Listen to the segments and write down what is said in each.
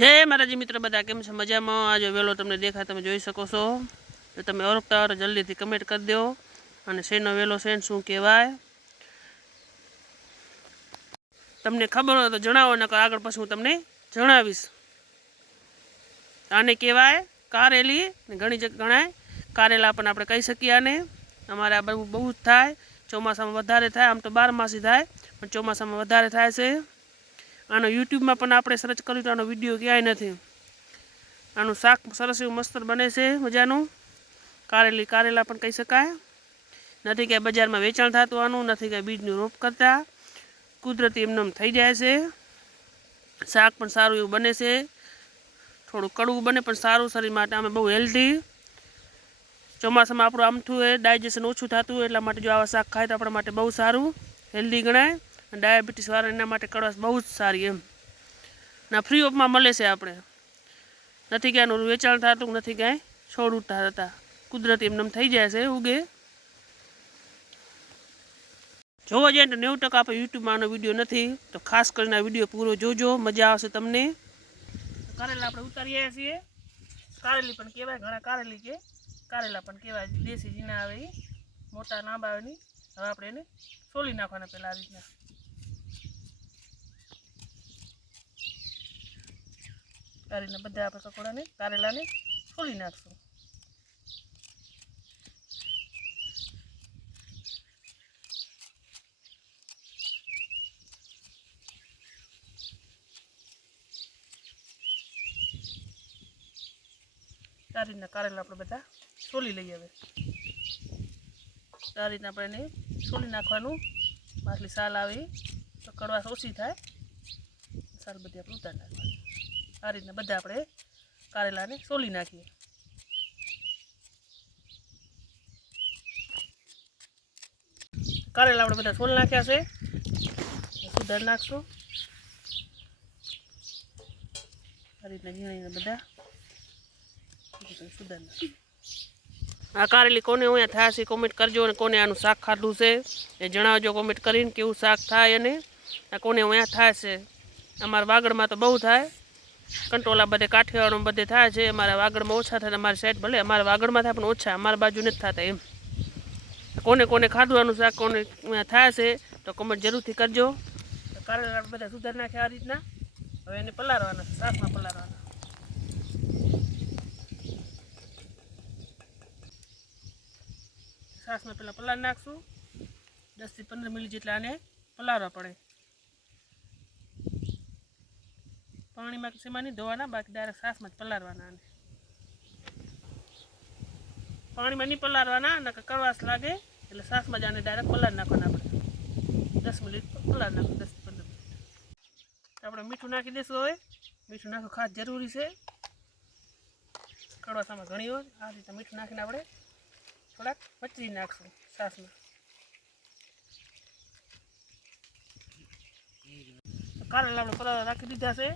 જય માતાજી મિત્ર, બધા કેમ છે? મજામાં? આજે વહેલો તમને દેખાય, તમે જોઈ શકો છો. તો તમે ઓળખતા હોય જલ્દીથી કમેન્ટ કરી દો. અને શેનો વહેલો શેન શું કહેવાય? તમને ખબર હોય તો જણાવો, નકર આગળ પછી હું તમને જણાવીશ. આને કહેવાય કારેલી, ને ઘણી જગ્યા ગણાય. કારેલા પણ આપણે કહી શકીએ આને. અમારે આ બહુ બહુ જ થાય. ચોમાસામાં વધારે થાય, આમ તો બાર માસી થાય, પણ ચોમાસામાં વધારે થાય છે. આનો યુટ્યુબમાં પણ આપણે સર્ચ કર્યું તો આનો વીડિયો ક્યાંય નથી. આનું શાક સરસ એવું મસ્ત બને છે મજાનું કારેલી, કારેલા પણ કહી શકાય. નથી કે બજારમાં વેચાણ થતું આનું, નથી કે બીજનું રોપ કરતા. કુદરતી એમને એમ થઈ જાય છે. શાક પણ સારું એવું બને છે. થોડું કડવું બને પણ સારું, શરીર માટે અમે બહુ હેલ્ધી ચોમાસામાં આપણું આમથું એ ડાયજેશન ઓછું થતું એટલા માટે જો આવા શાક ખાય તો આપણા માટે બહુ સારું. હેલ્ધી ગણાય. ડાયાબિટીસ વાળા એના માટે કડવાશ બહુ જ સારી એમ. ના ફ્રી ઓફમાં મળે છે આપણે. નથી ક્યાંનું વેચાણ થતું, નથી કાંઈ છોડ ઉઠતા હતા. કુદરતી એમને એમ થઈ જાય છે, ઉગે. જોવા જઈએ તો નેવું ટકા આપણે યુટ્યુબમાં આનો વીડિયો નથી. તો ખાસ કરીને આ વીડિયો પૂરો જોજો, મજા આવશે તમને. કારેલા આપણે ઉતારી આવ્યા છીએ. કારેલી પણ કહેવાય, ઘણા કારેલી કે કારેલા પણ કહેવાય, દેશી જીના આવે મોટા, લાંબા આવે નહીં હવે આપણે એને સોલી નાખવાના પહેલાં આ રીતના. આ રીતના બધા આપણે કકોડાને કારેલાને છોલી નાખશું. આ રીતના કારેલા આપણે બધા છોલી લઈએ હવે. આ રીતના આપણે એને છોલી નાખવાનું. માછલી સાલ આવે, તો કડવાશ ઓછી થાય. સાલ બધી આપણે ઉતારી નાખવાની. આ રીતના બધા આપણે કારેલાને સોલી નાખીએ. કારેલા આપણે બધા સોલ નાખ્યા છે. સુધાર નાખશું. આ રીતના ઝીણીને બધા સુધાર આ કારેલી કોને અહીંયા થાય છે કોમેન્ટ કરજો અને કોને આનું શાક ખાધું છે એ જણાવજો કોમેન્ટ કરીને કેવું શાક થાય અને આ કોને અહીંયા થાય છે. અમારા વાગડમાં તો બહુ થાય. કંટોલા બધે કાઠિયાવાડમાં બધે થાય છે. અમારા વાગડમાં ઓછા થાય અમારી સાઈડ ભલે અમારા વાગડમાં થાય પણ ઓછા, અમારા બાજુ નથી થતા એમ. કોને કોને ખાધવાનું શાક, કોને થાય છે તો કમેન્ટ જરૂરથી કરજો. કારેલા આપણે બધા સુધાર નાખ્યા આ રીતના. હવે એને પલાળવાના, શાકમાં પલાળવાના. છાશમાં પહેલાં પલાળ નાખશું. દસથી પંદર મિનિટ જેટલા આને પલાળવા પડે. પાણીમાં સેમાં નહીં ધોવાના, બાકી ડાયરેક્ટ છાશમાં જ પલાળવાના પાણીમાં નહીં પલાળવાના, નકર કડવાશ લાગે, એટલે છાશમાં જ આને ડાયરેક્ટ પલાળ નાખવાના આપણે. દસ મિનિટ પલાળ નાખો, દસ પંદર મિનિટ. આપણે મીઠું નાખી દઈશું હવે. મીઠું નાખવું ખાસ જરૂરી છે. કડવાસામાં ઘણી હોય. આ રીતે મીઠું નાખીને આપણે થોડાક પચરી નાખશું સાસમાં. કારેલા આપણે પલાળા રાખી દીધા છે.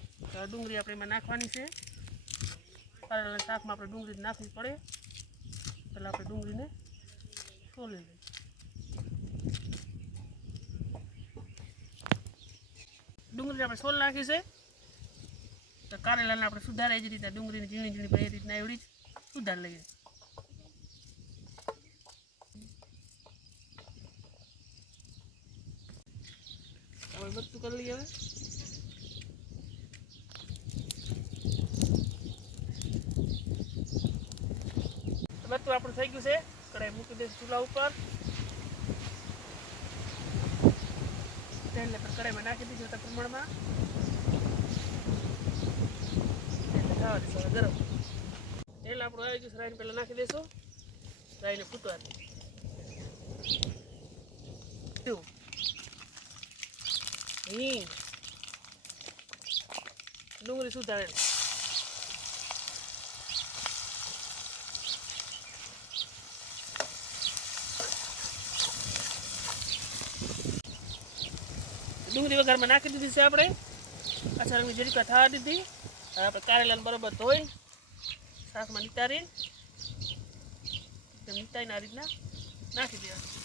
ડુંગળી આપણે એમાં નાખવાની છે. કારેલા શાકમાં આપણે ડુંગળી નાખવી પડે. પહેલાં આપણે ડુંગળીને છોલી લઈએ. ડુંગળી આપણે સોલ નાખી છે. તો કારેલાને આપણે સુધારે જ રીતે ડુંગળીની ઝીણી ઝીણી પણ એ રીતના એવડી જ સુધાર લઈએ. હવે બધું કરી લઈએ હવે. તો આપણું થઈ ગયું છે. કઢાઈ મૂકી દઈશું ચૂલા ઉપર. તેલને પણ કઢાઈમાં નાખી દીધું હતા પ્રમાણમાં. તેલને ખાવા દઈશું હવે ગરમ. તેલ આપણું આવી ગયું રાઈને પહેલાં નાખી દઈશું. રાઈને ફૂટવા દઈશું હિંગ. ડુંગળી સુધારેલી. ડુંગળી વઘારમાં નાખી દીધી છે આપણે. અસર રંગની જરીકા થવા દીધી. હવે આપણે કારેલાને બરોબર ધોઈ શાકમાં નિતારી. એકદમ નિતારીને આ રીતના નાખી દેવાનું.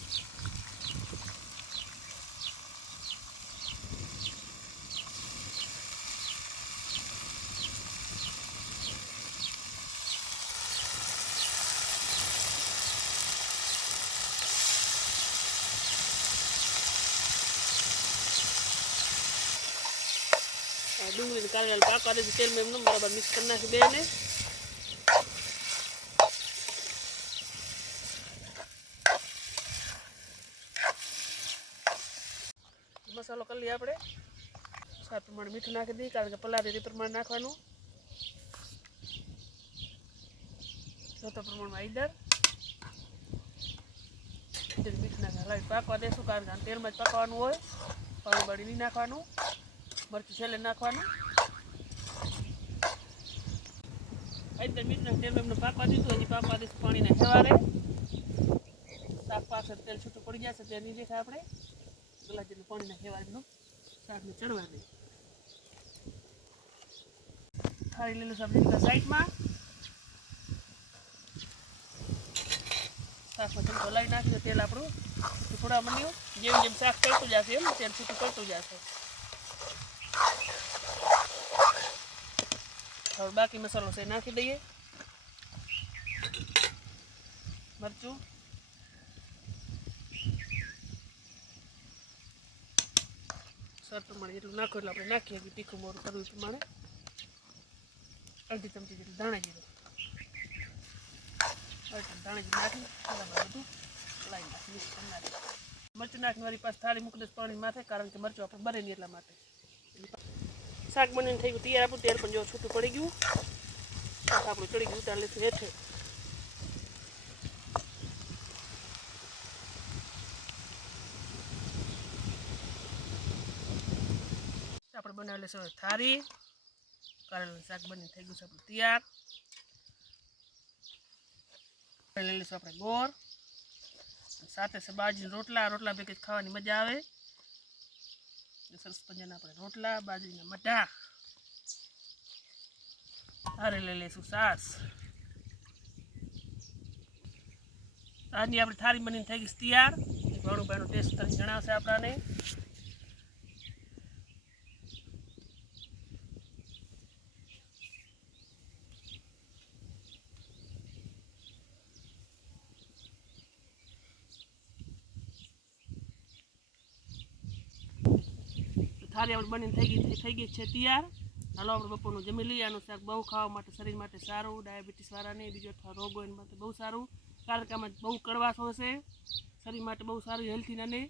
આ ડુંગળીને કારેલા પાકવા દે તેલમાં એમને બરાબર મિક્સ કરી નાખી બે ને મસાલો કરી લઈએ આપણે. સ્વાદ પ્રમાણે મીઠું નાખી દઈએ, કારણ કે પલાળી એ પ્રમાણે નાખવાનું. જોતા પ્રમાણમાં પછી મીઠું નાખી હલાવી પાકવા દેશું, કારણ કે તેલમાં જ પકવાનું હોય. પાણી બાળી નહીં નાખવાનું. મરચું છેલ્લે નાખવાનું. હળદર મિત્ર તેલ એમને પાકવા દીધું, હજી પાકવા દઈશું પાણીને હેવારે શાક પાકશે તેલ છૂટું પડી જશે તે નહીં દેખાય આપણે. જેટલું પાણીને હેવારનું શાકને ચડવા દઈએ થાળી લીલું સબ્જી સાઈડમાં. શાકમાં ચમચો લઈ નાખીને તેલ આપણું થોડા મળ્યું જેમ જેમ શાક કરતું જશે એમ તેલ છૂટું કરતું જશે હવે બાકી મસાલો છે નાખી દઈએ મરચું સર પ્રમાણે જેટલું નાખો એટલે આપણે નાખીએ કે તીખું મોરું કરવું પ્રમાણે અડધી ચમચી જેટલું ધાણા જીરું। અડધી ધાણા જીરું નાખી બરાબર બધું લાવી નાખી નાખી મરચું નાખીને મારી પાસે થાળી મૂકી દઈશ પાણી માથે, કારણ કે મરચું આપણે બરે નહીં એટલા માટે। શાક બનીને થઈ ગયું. તૈયાર આપણું તેલ પણ જો છૂટું પડી ગયું. આપણું ચડી ગયું, ઉતાર લેશું હેઠે. આપણે બનાવી લઈશું થારી કારેલાનું શાક બની થઈ ગયું છે આપણું તૈયાર. લઈ લઈશું આપણે ગોળ. સાથે છે બાજરી રોટલા. રોટલા ભેગી ખાવાની મજા આવે. સરસ મજાના આપણે રોટલા, બાજરીના મઠા હારે લઈ લઈશું સાસ. આજની આપણે થાળી બનીને થઈ ગઈ તૈયાર. ભાણુભાઈનો ટેસ્ટ કરી જણાવશે આપણાને. થાળી આપણે બનીને થઈ ગઈ થઈ ગઈ છે તૈયાર. હાલો, આપણે બપોરનું જમી લઈએ આનું શાક બહુ ખાવા માટે, શરીર માટે સારું ડાયાબિટીસવાળાને બીજો અથવા રોગ એના માટે બહુ સારું. કારણ કે આમાં બહુ કડવાશ હશે, શરીર માટે બહુ સારું હેલ્થી અને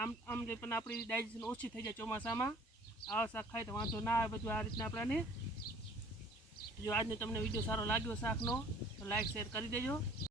આમ આમ પણ આપણી ડાયજેશન ઓછી થઈ જાય ચોમાસામાં, આવા શાક ખાય તો વાંધો ના આવે, બધું આ રીતના આપણાને. જો આજનો તમને વીડિયો સારો લાગ્યો શાકનો, તો લાઈક શેર કરી દેજો.